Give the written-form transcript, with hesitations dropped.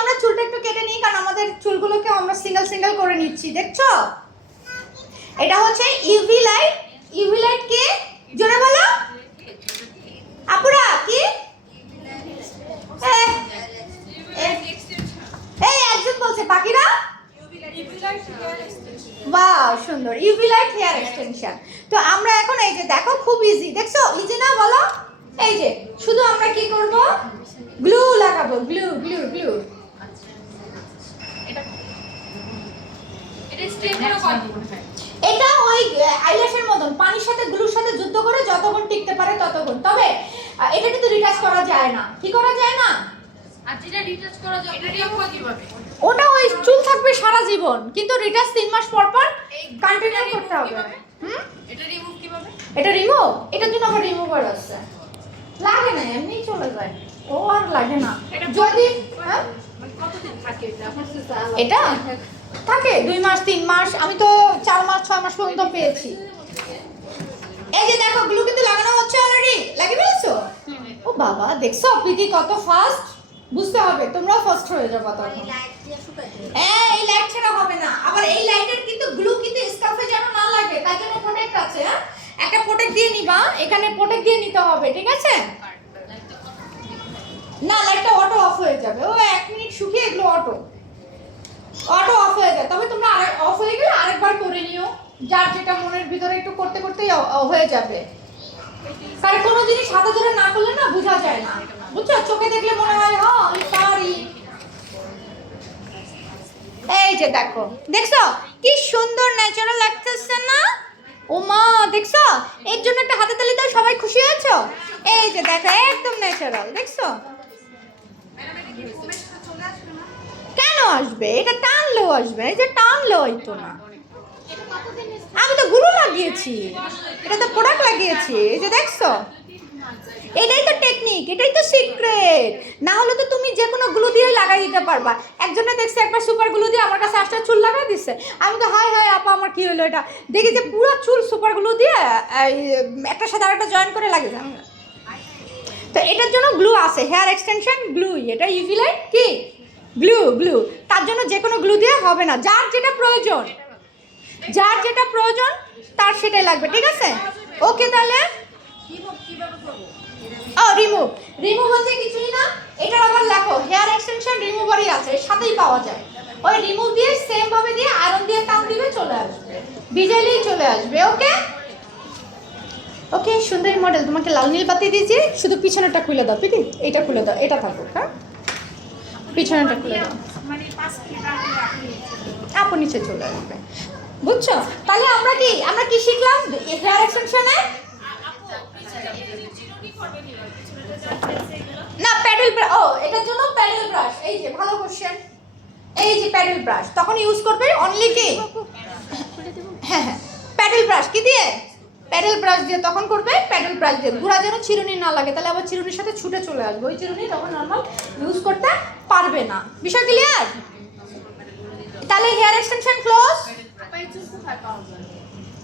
আমরা চুলটা একটু কেটে নিই, কারণ আমাদের চুলগুলোকে আমরা সিঙ্গেল সিঙ্গেল করে নিচ্ছি, দেখছো? এটা হচ্ছে ইউভি লাইট। ইউভি লাইট কি? জোরে বলো আপুরা, কি? এই একজন বলছে, বাকিরা? বাহ, সুন্দর। UV light hair extension. তো আমরা এখন এই যে দেখো, খুব ইজি, দেখছো? ইজি না বলো? এই যে শুধু আমরা কি করব, গ্লু লাগাবো, গ্লু গ্লু গ্লু। এটা ওই আইল্যাশের মতন পানির সাথে গ্লুর সাথে যুদ্ধ করে যতক্ষণ টিকতে পারে ততক্ষণ। তবে এটা কিন্তু রিটাচ করা যায় না। কি করা যায় না? আর যেটা রিটাচ করা যায় এটা রিমুভ কিভাবে? ওটা ওই চুল থাকবে সারা জীবন, কিন্তু রিটাচ 3 মাস পর পর কন্টিনিউ করতে হবে। এটা রিমুভ কিভাবে? এটা রিমুভ, এটার জন্য আবার রিমুভার আছে। লাগে না, এমনি চলে যায়, ও আর লাগে না। যদি কতদিন থাকে এটা থাকে 2 মাস 3 মাস, আমি তো 4 মাস 6 মাস পর্যন্ত পেয়েছি। এই যে দেখো, গ্লু কিন্তু লাগানো হচ্ছে অলরেডি। লাগিয়ে ফেলেছো? ও বাবা, দেখছো প্রীতি কত ফাস্ট? বুঝতে হবে, তোমরাও ফাস্ট হয়ে যাবে তখন। এই লাইট ছাড়া হবে না। আবার এই লাইটের কিন্তু গ্লু কিন্তু স্কার্ফে যেন না লাগে, তার জন্য প্রোটেক্ট আছে। একটা প্রোটেক্ট দিয়ে নিবা, এখানে প্রোটেক্ট দিয়ে নিতে হবে, ঠিক আছে? না, লাইটটা অটো অফ হয়ে যাবে। ও 1 মিনিট শুকিয়ে এগুলো অটো অফ হয়ে যায়। তবে তোমরা অফ হয়ে গেলে আরেকবার করে নিও, যার যেটা মনের ভিতরে একটু করতে করতেই হয়ে যাবে। কারণ কোনো জিনিস হাতে ধরে না করলে না বোঝা যায় না, বুঝছো? চোখে দেখলে মনে হয় আমি পারি। এই যে দেখো, দেখছো কি সুন্দর ন্যাচারাল লাগতেছে না? ও মা, দেখছো? এর জন্য একটা হাতে তালি দাও, সবাই খুশি হয়েছো? এই যে দেখো, একদম ন্যাচারাল, দেখছো? কেন আসবে? এটা টানলেও আসবে, এই যে টানলেও হইতো না। আমি তো গুলো লাগিয়েছি, এটা তো প্রোডাক্ট লাগিয়েছি, এই যে দেখছো? এটাই তো টেকনিক, এটাই তো সিক্রেট। না হলে তো তুমি যে কোনো গ্লু দিয়ে লাগাই দিতে পারবা। একজনে দেখছে একবার সুপার গ্লু দিয়ে আমার কাছে 8টা চুল লাগাই দিচ্ছে। আমি তো হাই হাই আপা, আমার কি হলো এটা? দেখি যে পুরো চুল সুপার গ্লু দিয়ে একটা সাথে আরেকটা জয়েন করে লাগিয়েছে। তো এটার জন্য গ্লু আছে, হেয়ার এক্সটেনশন গ্লু। এটা ইউভি লাইট কি গ্লু, গ্লু। তার জন্য যে কোনো গ্লু দিয়ে হবে না, যার যেটা প্রয়োজন, যার যেটা প্রয়োজন তার সেটাই লাগবে, ঠিক আছে? ওকে, তাহলে রিমুভ। রিমুভ হচ্ছে কিছুই না, এটার আবার লেখো হেয়ার এক্সটেনশন রিমুভারই আছে, এর সাথেই পাওয়া যায়। ওই রিমুভ দিয়ে সেম ভাবে দিয়ে আয়রন দিয়ে টান দিবে, চলে আসবে, ভিজাইলেই চলে আসবে। ওকে ওকে, সুন্দর মডেল। তোমাকে লাল নীল বাতি দিয়েছি, শুধু পিছনেরটা খুলে দাও পিটি, এটা খুলে দাও, এটা থাকুক। হ্যাঁ, পিছনেরটা খুলে দাও, আপু নিচে চলে আসবে, বুঝছো? তাহলে আমরা কি শিখলাম হেয়ার এক্সটেনশনে? না, প্যাডেল ব্রাশ। এটার জন্য প্যাডেল ব্রাশ। এই যে ভালো কোশ্চেন, এই যে প্যাডেল ব্রাশ তখন ইউজ করবে অনলি কি? হ্যাঁ হ্যাঁ, প্যাডেল ব্রাশ কি দিয়ে? প্যাডেল ব্রাশ দিয়ে তখন করবে, প্যাডেল ব্রাশ দিয়ে। গুঁড়া যেন চিরুনি না লাগে, তাহলে আবার চিরুনির সাথে ছুটে চলে আসবে, ওই চিরুনি তখন নর্মাল ইউজ করতে পারবে না। বিষয় ক্লিয়ার? তাহলে হেয়ার এক্সটেনশন ক্লোজ।